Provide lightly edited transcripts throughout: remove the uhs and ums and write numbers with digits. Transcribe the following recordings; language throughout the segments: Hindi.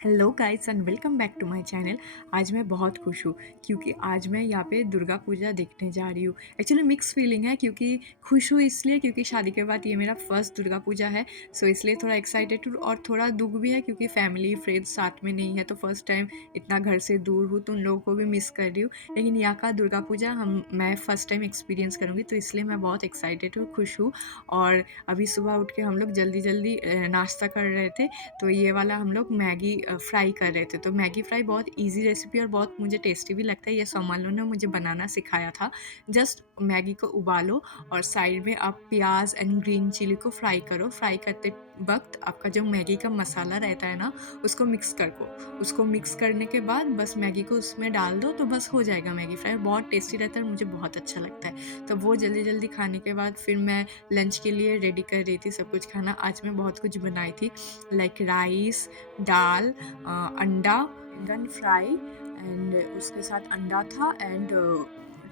Hello guys and welcome back to my channel. आज मैं बहुत खुश हूँ क्योंकि आज मैं यहाँ पे दुर्गा पूजा देखने जा रही हूँ। एक्चुअली मिक्स फीलिंग है क्योंकि खुश हूँ इसलिए क्योंकि शादी के बाद ये मेरा फर्स्ट दुर्गा पूजा है। सो इसलिए थोड़ा एक्साइटेड हूँ और थोड़ा दुख भी है क्योंकि फैमिली फ्रेंड्स साथ में नहीं है, तो फर्स्ट टाइम इतना घर से दूर हूँ तो उन लोगों को भी मिस कर रही हूँ। लेकिन यहाँ का दुर्गा पूजा मैं फ़र्स्ट टाइम एक्सपीरियंस करूँगी, तो इसलिए मैं बहुत एक्साइटेड हूँ, खुश हूँ। और अभी सुबह उठ के हम लोग जल्दी जल्दी नाश्ता कर रहे थे, तो ये वाला हम लोग मैगी फ्राई कर रहे थे। तो मैगी फ्राई बहुत ईज़ी रेसिपी और बहुत मुझे टेस्टी भी लगता है। ये सोमालो ने मुझे बनाना सिखाया था। जस्ट मैगी को उबालो और साइड में आप प्याज़ एंड ग्रीन चिली को फ्राई करो। फ्राई करते वक़्त आपका जो मैगी का मसाला रहता है ना, उसको मिक्स कर दो। उसको मिक्स करने के बाद बस मैगी को उसमें डाल दो, तो बस हो जाएगा मैगी फ्राई। बहुत टेस्टी रहता है और मुझे बहुत अच्छा लगता है। तो वो जल्दी-जल्दी खाने के बाद फिर मैं लंच के लिए रेडी कर रही थी सब कुछ खाना। आज मैं बहुत कुछ बनाई थी, लाइक राइस, दाल, अंडा, बैंगन फ्राई एंड उसके साथ अंडा था एंड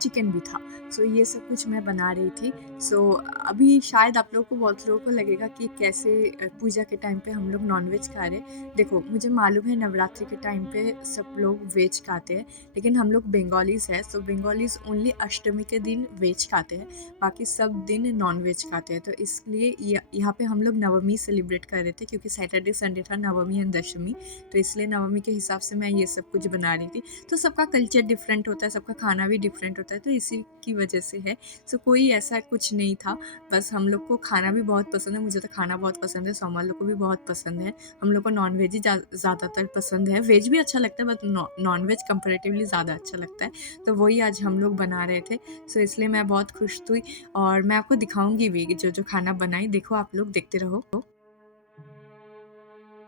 चिकन भी था। सो ये सब कुछ मैं बना रही थी। सो अभी शायद आप लोगों को, बहुत लोगों को लगेगा कि कैसे पूजा के टाइम पे हम लोग नॉन-वेज खा रहे हैं। देखो, मुझे मालूम है नवरात्रि के टाइम पे सब लोग वेज खाते हैं, लेकिन हम लोग बंगालीज़ हैं, सो बंगालीज़ ओनली अष्टमी के दिन वेज खाते हैं, बाकी सब दिन नॉन-वेज खाते हैं। तो इसलिए यहाँ पे हम लोग नवमी सेलिब्रेट कर रहे थे क्योंकि सैटरडे संडे था, नवमी एंड दशमी। तो इसलिए नवमी के हिसाब से मैं ये सब कुछ बना रही थी। तो सबका कल्चर डिफरेंट होता है, सबका खाना भी डिफरेंट होता है, तो इसी की वजह से है। सो कोई ऐसा कुछ नहीं था, बस हम लोग को खाना भी बहुत पसंद है। मुझे तो खाना बहुत पसंद है, सोमा लोग को भी बहुत पसंद है। हम लोग को नॉन-वेज ही ज़्यादातर पसंद है। वेज भी अच्छा लगता है बट नॉन-वेज कंपैरेटिवली ज़्यादा अच्छा लगता है। तो वही आज हम लोग बना रहे थे। सो इसलिए मैं बहुत खुश थी और मैं आपको दिखाऊँगी भी जो खाना बनाई। देखो, आप लोग देखते रहो।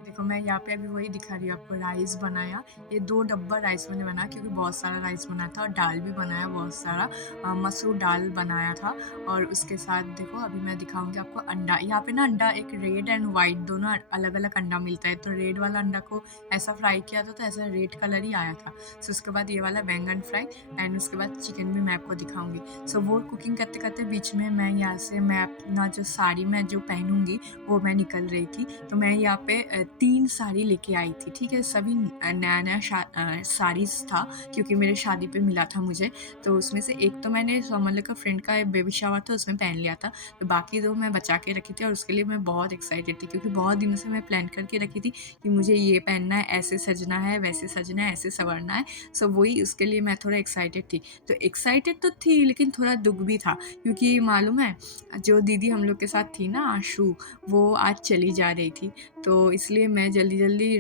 देखो, मैं यहाँ पे अभी वही दिखा रही हूँ आपको, राइस बनाया। ये 2 डब्बा राइस मैंने बनाया क्योंकि बहुत सारा राइस बनाया था, और दाल भी बनाया बहुत सारा। मसूर दाल बनाया था। और उसके साथ देखो, अभी मैं दिखाऊँगी आपको अंडा। यहाँ पे ना अंडा एक रेड एंड व्हाइट दोनों अलग-अलग अंडा मिलता है। तो रेड वाला अंडा को ऐसा फ्राई किया था, तो ऐसा रेड कलर ही आया था। सो उसके बाद ये वाला बैंगन फ्राई एंड उसके बाद चिकन भी मैं आपको दिखाऊँगी। सो वो कुकिंग करते-करते बीच में मैं अपना जो साड़ी मैं जो पहनूँगी, वो मैं निकल रही थी। तो मैं यहाँ पे 3 साड़ी लेके आई थी, ठीक है? सभी नया-नया साड़ीज़ था क्योंकि मेरे शादी पे मिला था मुझे। तो उसमें से एक तो मैंने मतलब का फ्रेंड का बेबी शावर था, उसमें पहन लिया था। तो बाकी 2 मैं बचा के रखी थी और उसके लिए मैं बहुत एक्साइटेड थी क्योंकि बहुत दिनों से मैं प्लान करके रखी थी कि मुझे ये पहनना है, ऐसे सजना है, वैसे सजना है, ऐसे सँवरना है। सो वही उसके लिए मैं थोड़ा एक्साइटेड थी। तो एक्साइटेड तो थी लेकिन थोड़ा दुःख भी था क्योंकि मालूम है, जो दीदी हम लोग के साथ थी ना, आशु, वो आज चली जा रही थी। तो इसलिए मैं जल्दी-जल्दी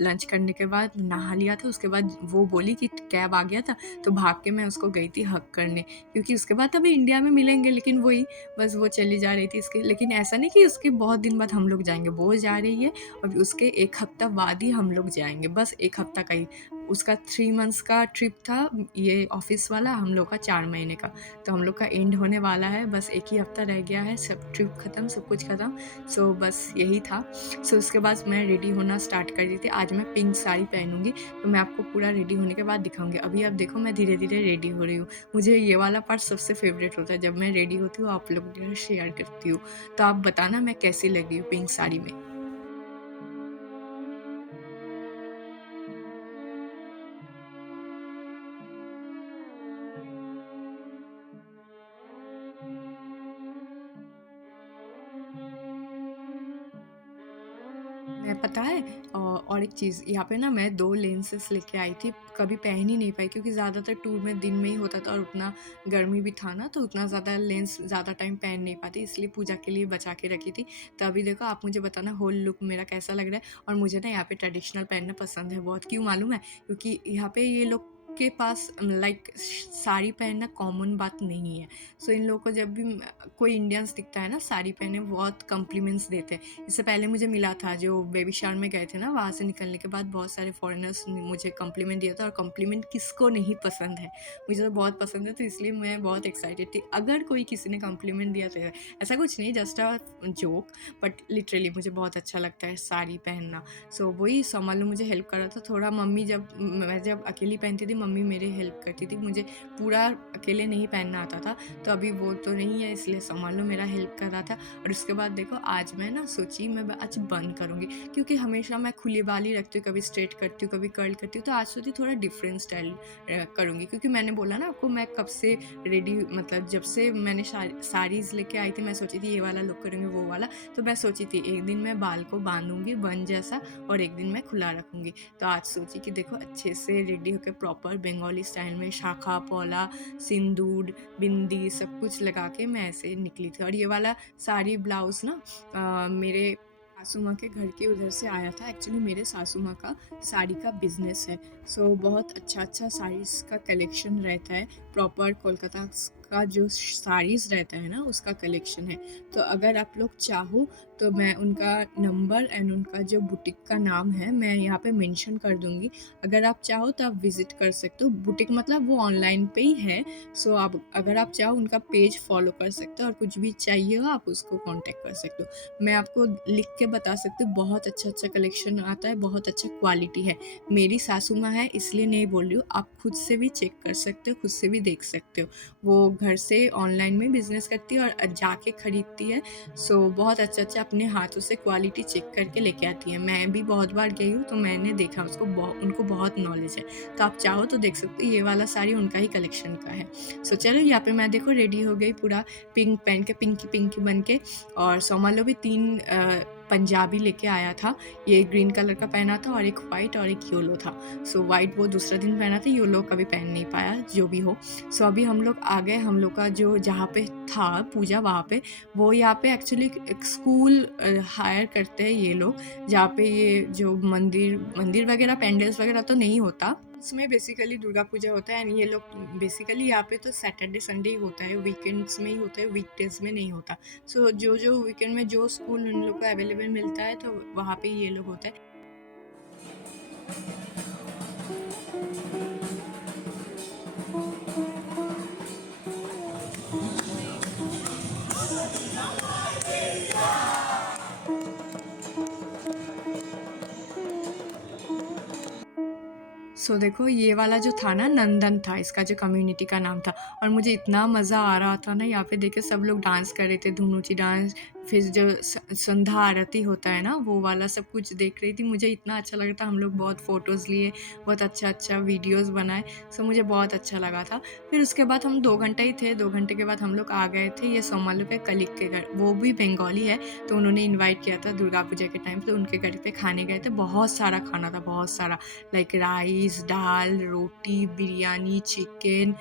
लंच करने के बाद नहा लिया था। उसके बाद वो बोली कि कैब आ गया था, तो भाग के मैं उसको गई थी हग करने क्योंकि उसके बाद अभी इंडिया में मिलेंगे, लेकिन वही बस वो चली जा रही थी इसके। लेकिन ऐसा नहीं कि उसके बहुत दिन बाद हम लोग जाएँगे, वो जा रही है और उसके 1 हफ्ता बाद ही हम लोग जाएँगे, बस 1 हफ्ता का ही। उसका 3 मंथ्स का ट्रिप था ये ऑफ़िस वाला, हम लोग का 4 महीने का। तो हम लोग का एंड होने वाला है, बस 1 ही हफ्ता रह गया है, सब ट्रिप खत्म, सब कुछ खत्म। सो बस यही था। सो उसके बाद मैं रेडी होना स्टार्ट कर दी थी। आज मैं पिंक साड़ी पहनूँगी, तो मैं आपको पूरा रेडी होने के बाद दिखाऊँगी। अभी आप देखो, मैं धीरे-धीरे रेडी हो रही हूँ। मुझे ये वाला पार्ट सबसे फ़ेवरेट होता है, जब मैं रेडी होती हूँ, आप लोगों के साथ शेयर करती हूँ। तो आप बताना मैं कैसी लगी हूँ पिंक साड़ी में। मैं पता है और एक चीज़ यहाँ पे ना, मैं 2 लेंसेज़ लेके आई थी, कभी पहन ही नहीं पाई क्योंकि ज़्यादातर टूर में दिन में ही होता था और उतना गर्मी भी था ना, तो उतना ज़्यादा लेंस ज़्यादा टाइम पहन नहीं पाती, इसलिए पूजा के लिए बचा के रखी थी। तो अभी देखो, आप मुझे बताना होल लुक मेरा कैसा लग रहा है। और मुझे ना यहाँ पे ट्रेडिशनल पहनना पसंद है बहुत, क्यों मालूम है? क्योंकि यहाँ पे ये लोग के पास लाइक साड़ी पहनना कॉमन बात नहीं है। सो इन लोगों को जब भी कोई इंडियंस दिखता है ना साड़ी पहने, बहुत कॉम्प्लीमेंट्स देते हैं। इससे पहले मुझे मिला था, जो बेबी शावर में गए थे ना, वहाँ से निकलने के बाद बहुत सारे फॉरेनर्स ने मुझे कॉम्प्लीमेंट दिया था। और कॉम्प्लीमेंट किसको नहीं पसंद है? मुझे तो बहुत पसंद है, तो इसलिए मैं बहुत एक्साइटेड थी। अगर कोई किसी ने कॉम्प्लीमेंट दिया तो ऐसा कुछ नहीं, just a joke, but literally मुझे बहुत अच्छा लगता है साड़ी पहनना। सो वही संभालू मुझे हेल्प कर रहा था थोड़ा। मैं जब अकेली पहनती थी, मम्मी मेरे हेल्प करती थी, मुझे पूरा अकेले नहीं पहनना आता था, तो अभी वो तो नहीं है इसलिए संभाल लो मेरा हेल्प कर रहा था। और उसके बाद देखो आज मैं ना सोची मैं आज बंद करूँगी, क्योंकि हमेशा मैं खुली बाल ही रखती हूँ, कभी स्ट्रेट करती हूँ, कभी कर्ल करती हूँ, तो आज सोची थोड़ा डिफरेंट स्टाइल करूँगी, क्योंकि मैंने बोला ना आपको मैं कब से रेडी, मतलब जब से मैंने साड़ीज़ लेके आई थी मैं सोची थी ये वाला लुक करूँगी वो वाला, तो मैं सोची थी एक दिन मैं बाल को बांधूंगी बन जैसा और एक दिन मैं खुला रखूँगी। तो आज सोची कि देखो अच्छे से रेडी होकर प्रॉपर बंगाली स्टाइल में शाखा पौला सिंदूर बिंदी सब कुछ लगा के मैं ऐसे निकली थी। और ये वाला साड़ी ब्लाउज़ ना मेरे सासू माँ के घर के उधर से आया था। एक्चुअली मेरे सासू माँ का साड़ी का बिज़नेस है, सो बहुत अच्छा साड़ीज़ का कलेक्शन रहता है। प्रॉपर कोलकाता का जो साड़ीज़ रहता है ना उसका कलेक्शन है। तो अगर आप लोग चाहो तो मैं उनका नंबर एंड उनका जो बुटीक का नाम है मैं यहाँ पे मेंशन कर दूँगी। अगर आप चाहो तो आप विज़िट कर सकते हो। बुटीक मतलब वो ऑनलाइन पे ही है, सो आप अगर आप चाहो उनका पेज फॉलो कर सकते हो और कुछ भी चाहिए हो आप उसको कॉन्टैक्ट कर सकते हो। मैं आपको लिख के बता सकती हूँ, बहुत अच्छा कलेक्शन आता है, बहुत अच्छा क्वालिटी है। मेरी सासू माँ है इसलिए नहीं बोल रही हूँ, आप खुद से भी चेक कर सकते हो, खुद से भी देख सकते हो। वो घर से ऑनलाइन में बिज़नेस करती है और जाके खरीदती है, सो बहुत अच्छा अपने हाथों से क्वालिटी चेक करके लेके आती है। मैं भी बहुत बार गई हूँ तो मैंने देखा उनको बहुत नॉलेज है, तो आप चाहो तो देख सकते हो। ये वाला साड़ी उनका ही कलेक्शन का है। सो चलो यहाँ पे मैं देखो रेडी हो गई पूरा पिंक पहन के, पिंकी बन के। और सोमालो भी 3 पंजाबी लेके आया था, ये ग्रीन कलर का पहना था और एक वाइट और एक येलो था। सो वाइट वो दूसरा दिन पहना था, येलो कभी पहन नहीं पाया, जो भी हो। सो अभी हम लोग आ गए, हम लोग का जो जहाँ पे था पूजा वहाँ पे, वो यहाँ पे एक्चुअली एक स्कूल हायर करते हैं ये लोग, जहाँ पे ये जो मंदिर वगैरह पेंडल्स वगैरह तो नहीं होता, इसमें बेसिकली दुर्गा पूजा होता है। एंड ये लोग बेसिकली यहाँ पे तो सैटरडे संडे ही होता है, वीकेंड्स में ही होता है, वीकडेज में नहीं होता। सो जो वीकेंड में जो स्कूल उन लोग को अवेलेबल मिलता है तो वहाँ पे ये लोग होता है। सो देखो ये वाला जो था ना नंदन था, इसका जो कम्युनिटी का नाम था। और मुझे इतना मज़ा आ रहा था ना यहाँ पे, देखे सब लोग डांस कर रहे थे, धुनुची डांस, फिर जो संध्या आरती होता है ना वो वाला सब कुछ देख रही थी। मुझे इतना अच्छा लग रहा था, हम लोग बहुत फ़ोटोज़ लिए, बहुत अच्छा वीडियोज़ बनाए। सो मुझे बहुत अच्छा लगा था। फिर उसके बाद हम 2 घंटे ही थे, 2 घंटे के बाद हम लोग आ गए थे ये सोमालू के कलीग के घर। वो भी बंगाली है, तो उन्होंने इन्वाइट किया था दुर्गा पूजा के टाइम, तो उनके घर पे खाने गए थे। बहुत सारा खाना था, बहुत सारा, लाइक राइस, दाल, रोटी, बिरयानी, चिकन,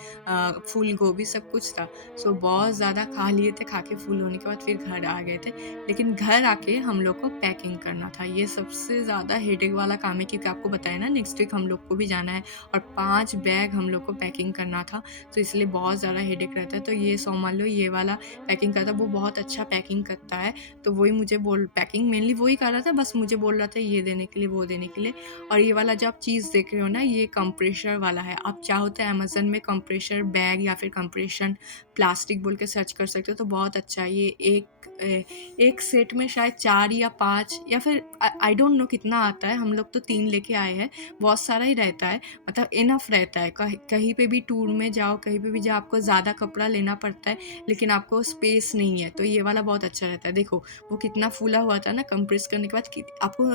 फूल गोभी सब कुछ था। सो बहुत ज़्यादा खा लिए थे, खा के फुल होने के बाद फिर घर आ गए थे। लेकिन घर आके हम लोग को पैकिंग करना था, ये सबसे ज़्यादा हेडेक वाला काम है, क्योंकि आपको बताया ना नेक्स्ट वीक हम लोग को भी जाना है और 5 बैग हम लोग को पैकिंग करना था, तो इसलिए बहुत ज़्यादा हेडेक रहता है। तो ये सोमालो ये वाला पैकिंग करता, वो बहुत अच्छा पैकिंग करता है, तो वही मुझे पैकिंग मेनली वही कर रहा था, बस मुझे बोल रहा था ये देने के लिए वो देने के लिए। और ये वाला जो आप चीज़ देख रहे हो ना ये कंप्रेशर वाला है। आप चाहो तो अमेज़न में कंप्रेशर बैग या फिर कंप्रेशन प्लास्टिक बोल के सर्च कर सकते हो, तो बहुत अच्छा है। ये एक सेट में शायद 4 या 5 या फिर आई डोंट नो कितना आता है, हम लोग तो 3 लेके आए हैं। बहुत सारा ही रहता है, मतलब इनफ रहता है। कहीं पे भी टूर में जाओ, कहीं पे भी जाओ, आपको ज़्यादा कपड़ा लेना पड़ता है लेकिन आपको स्पेस नहीं है, तो ये वाला बहुत अच्छा रहता है। देखो वो कितना फूला हुआ था ना कंप्रेस करने के बाद, आपको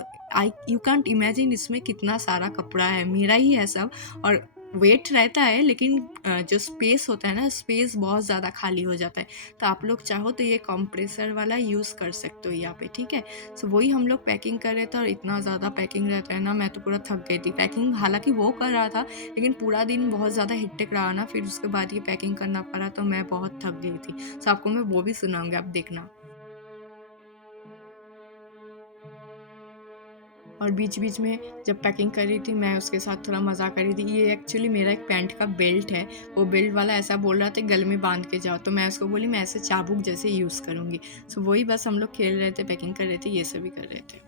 यू कांट इमेजिन इसमें कितना सारा कपड़ा है, मेरा ही है सब। और वेट रहता है लेकिन जो स्पेस होता है ना, स्पेस बहुत ज़्यादा खाली हो जाता है। तो आप लोग चाहो तो ये कंप्रेसर वाला यूज़ कर सकते हो यहाँ पे, ठीक है। सो वही हम लोग पैकिंग कर रहे थे और इतना ज़्यादा पैकिंग रहता है ना, मैं तो पूरा थक गई थी। पैकिंग हालांकि वो कर रहा था लेकिन पूरा दिन बहुत ज़्यादा हेक्टिक रहा ना, फिर उसके बाद ये पैकिंग करना पड़ा, तो मैं बहुत थक गई थी। सो आपको मैं वो भी सुनाऊँगी, आप देखना। और बीच-बीच में जब पैकिंग कर रही थी मैं उसके साथ थोड़ा मज़ाक कर रही थी। ये एक्चुअली मेरा एक पैंट का बेल्ट है, वो बेल्ट वाला ऐसा बोल रहा था गले में बांध के जाओ, तो मैं उसको बोली मैं ऐसे चाबुक जैसे यूज़ करूँगी। सो वही बस हम लोग खेल रहे थे, पैकिंग कर रहे थे, ये सब भी कर रहे थे।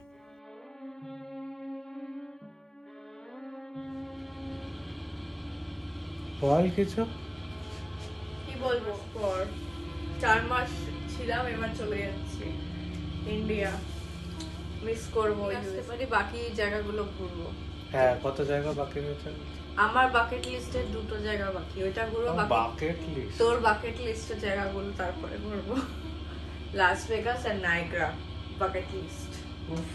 বল কিছু কি বলবো, পর 4 মাস ছিলাম, এবার চলে যাচ্ছি ইন্ডিয়া। মিস করবো, আসতে পারি বাকি জায়গাগুলো ঘুরবো। হ্যাঁ, কত জায়গা বাকি রয়েছে? আমার বাকেট লিস্টে দুটো জায়গা বাকি, ওইটা ঘুরবো। বাকি বাকেট লিস্ট? তোর বাকেট লিস্টের জায়গাগুলো তারপরে ঘুরবো। লাস ভেগাস আর নাইগ্রা বাकेट लिस्ट। উফ,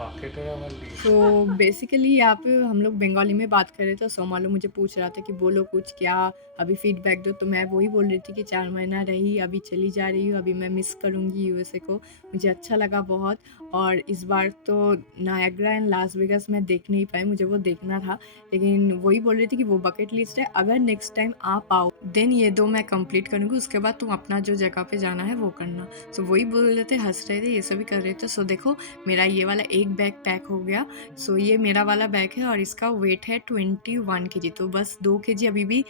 বাকেটের আমার লিস্ট। तो बेसिकली यहाँ पे हम लोग बंगाली में बात कर रहे थे, सोमालू मुझे पूछ रहा था कि बोलो कुछ, क्या अभी फीडबैक दो। तो मैं वही बोल रही थी कि 4 महीना रही, अभी चली जा रही हूँ, अभी मैं मिस करूँगी यूएसए को। मुझे अच्छा लगा बहुत, और इस बार तो नायग्रा एंड लास वेगास मैं देख नहीं पाई, मुझे वो देखना था। लेकिन वही बोल रही थी कि वो बकेट लिस्ट है, अगर नेक्स्ट टाइम आ पाओ देन ये 2 मैं कंप्लीट करूँगी, उसके बाद तुम अपना जो जगह पे जाना है वो करना। सो वही बोल रहे थे, हँस रहे थे, ये सभी कर रहे थे। सो देखो मेरा ये वाला एक बैग पैक हो गया। सो ये मेरा वाला बैग है और इसका वेट है 21 केजी, तो बस 2 केजी अभी भी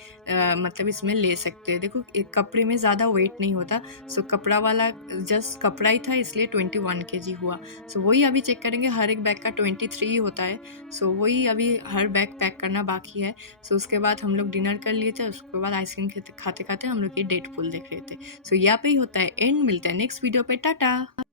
मतलब इसमें ले सकते हैं। देखो एक कपड़े में ज़्यादा वेट नहीं होता। सो कपड़ा वाला जस्ट कपड़ा ही था, इसलिए 21 केजी हुआ। सो वही अभी चेक करेंगे, हर एक बैग का 23 होता है। सो वही अभी हर बैग पैक करना बाकी है। सो उसके बाद हम लोग डिनर कर लिए थे, उसके बाद आइसक्रीम खाते खाते हम लोग ये डेडपूल देख रहे थे। सो यहाँ पे ही होता है एंड, मिलता है नेक्स्ट वीडियो पे, टाटा।